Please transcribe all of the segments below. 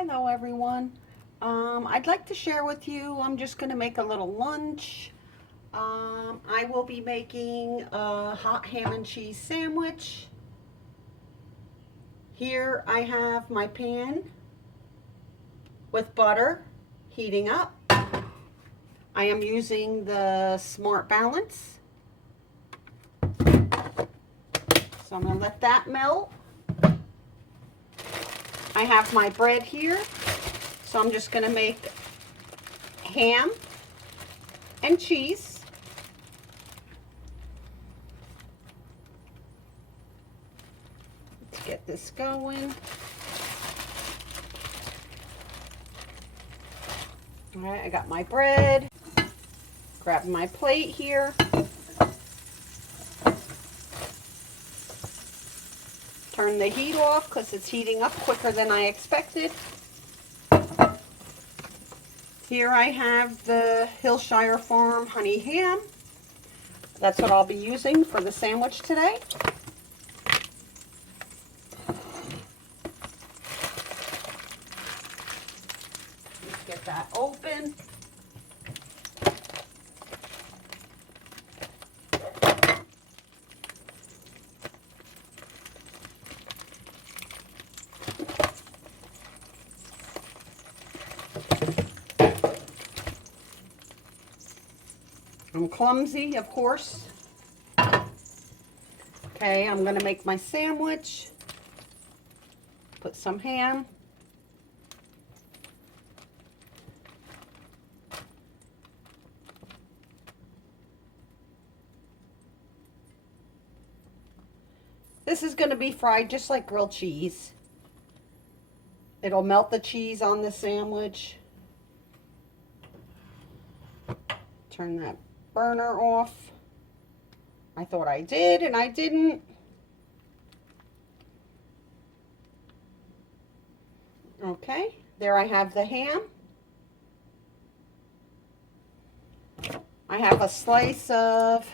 Hello everyone. I'd like to share with you, I'm just going to make a little lunch. I will be making a hot ham and cheese sandwich. Here I have my pan with butter heating up. I am using the Smart Balance. So I'm going to let that melt. I have my bread here, so I'm just going to make ham and cheese. Let's get this going. All right, I got my bread. Grab my plate here. Turn the heat off because it's heating up quicker than I expected. Here I have the Hillshire Farm honey ham. That's what I'll be using for the sandwich today. Let's get that open. I'm clumsy, of course. Okay, I'm going to make my sandwich. Put some ham. This is going to be fried just like grilled cheese. It'll melt the cheese on the sandwich. Turn that burner off. I thought I did and I didn't. Okay, there I have the ham. I have a slice of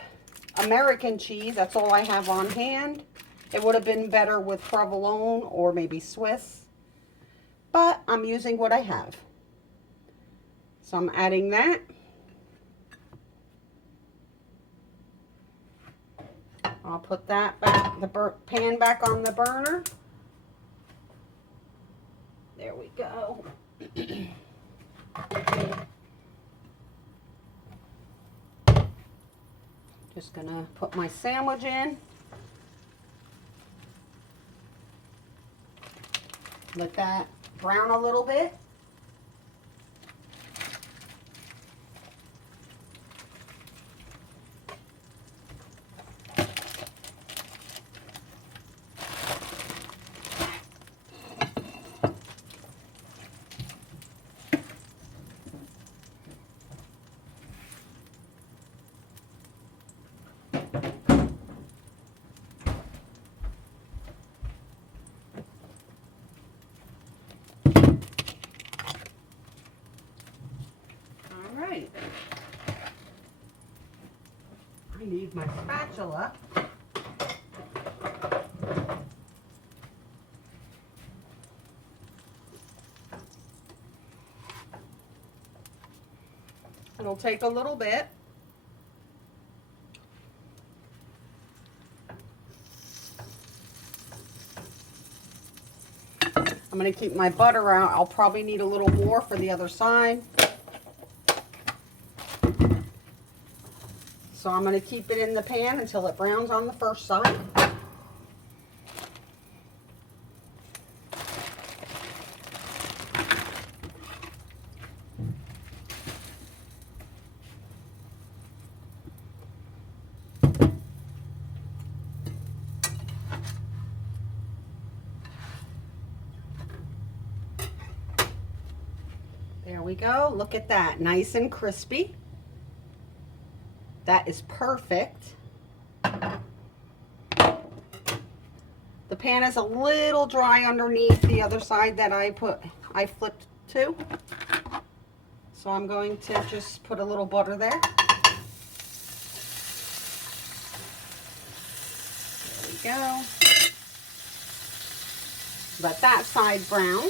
American cheese. That's all I have on hand. It would have been better with provolone or maybe Swiss, but I'm using what I have. So I'm adding that. I'll put that back, the pan back on the burner. There we go. Just gonna put my sandwich in. Let that brown a little bit. I need my spatula. It'll take a little bit. I'm going to keep my butter out. I'll probably need a little more for the other side. So I'm going to keep it in the pan until it browns on the first side. There we go. Look at that. Nice and crispy. That is perfect. The pan is a little dry underneath the other side that I flipped to. So I'm going to just put a little butter there. There we go. Let that side brown.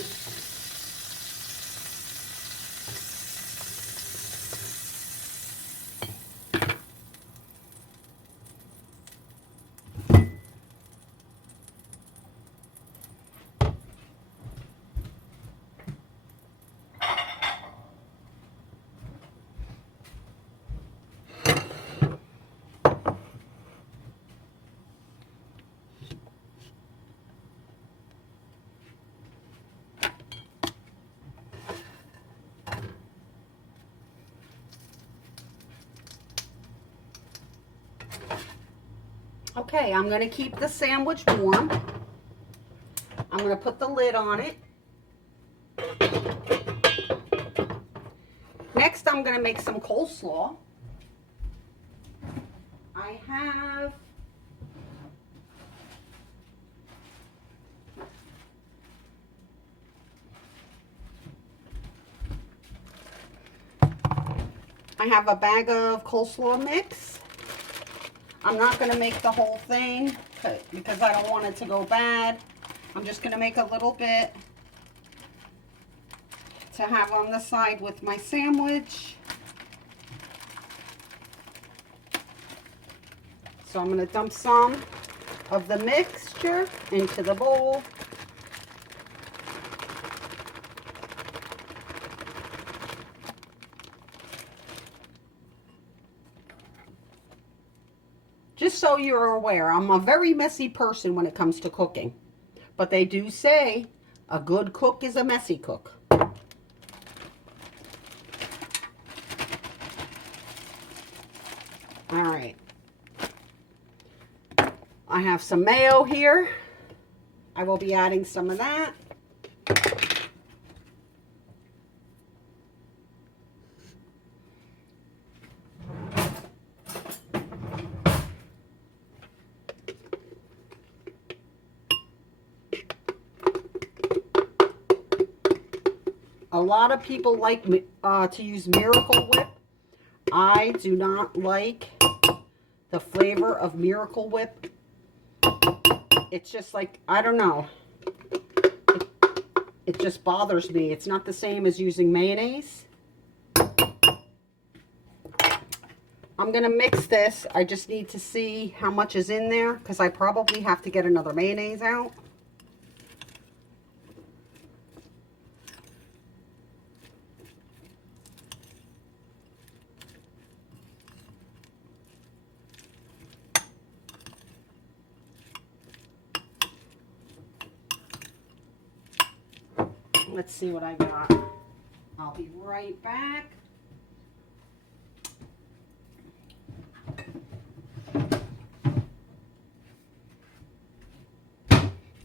Okay, I'm going to keep the sandwich warm. I'm going to put the lid on it. Next, I'm going to make some coleslaw. I have a bag of coleslaw mix. I'm not going to make the whole thing because I don't want it to go bad. I'm just going to make a little bit to have on the side with my sandwich. So I'm going to dump some of the mixture into the bowl. Just so you're aware, I'm a very messy person when it comes to cooking. But they do say a good cook is a messy cook. All right. I have some mayo here. I will be adding some of that. A lot of people like to use Miracle Whip. I do not like the flavor of Miracle Whip. It's just like, I don't know. It just bothers me. It's not the same as using mayonnaise. I'm going to mix this. I just need to see how much is in there because I probably have to get another mayonnaise out. Let's see what I got. I'll be right back.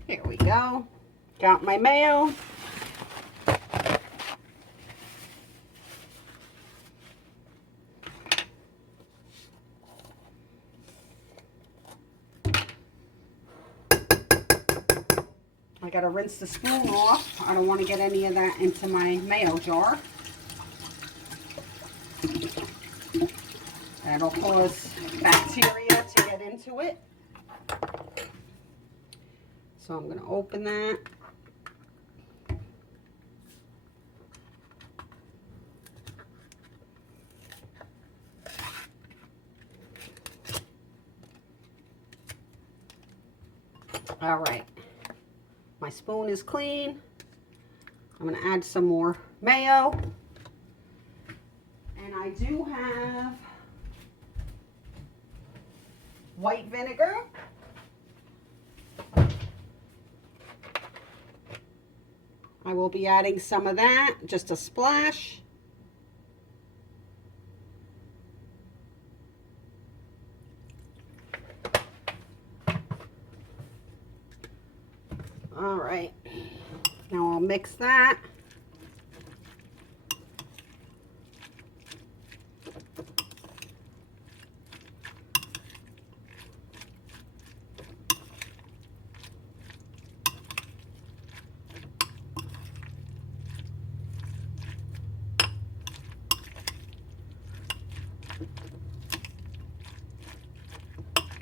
Here we go. Got my mayo. I gotta rinse the spoon off. I don't want to get any of that into my mayo jar. That'll cause bacteria to get into it. So I'm gonna open that. All right. My spoon is clean. I'm going to add some more mayo. And I do have white vinegar. I will be adding some of that, just a splash. All right, now I'll mix that.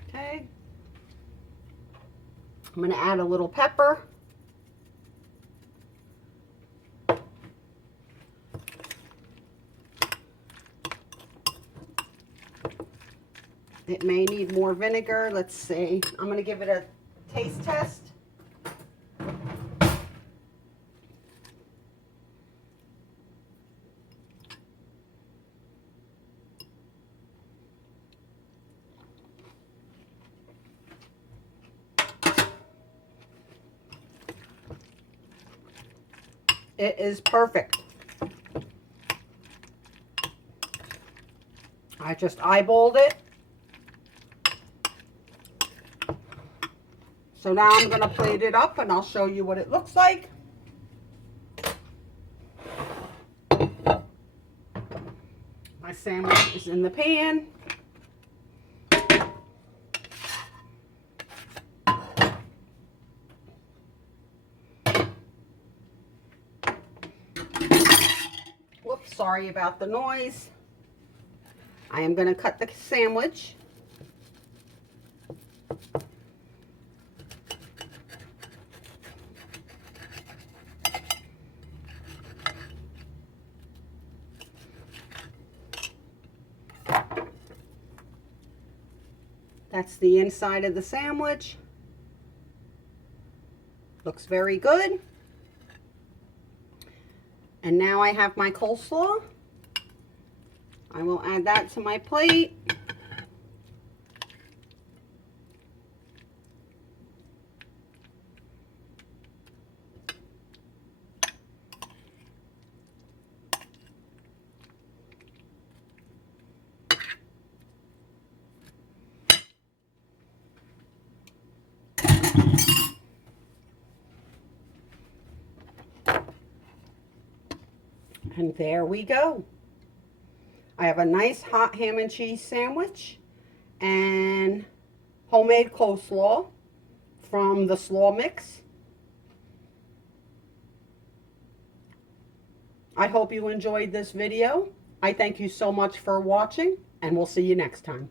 Okay. I'm going to add a little pepper. It may need more vinegar. Let's see. I'm going to give it a taste test. It is perfect. I just eyeballed it. So now I'm going to plate it up and I'll show you what it looks like. My sandwich is in the pan. Whoops, sorry about the noise. I am going to cut the sandwich. That's the inside of the sandwich. Looks very good. And now I have my coleslaw. I will add that to my plate. And there we go. I have a nice hot ham and cheese sandwich and homemade coleslaw from the slaw mix. I hope you enjoyed this video. I thank you so much for watching, and we'll see you next time.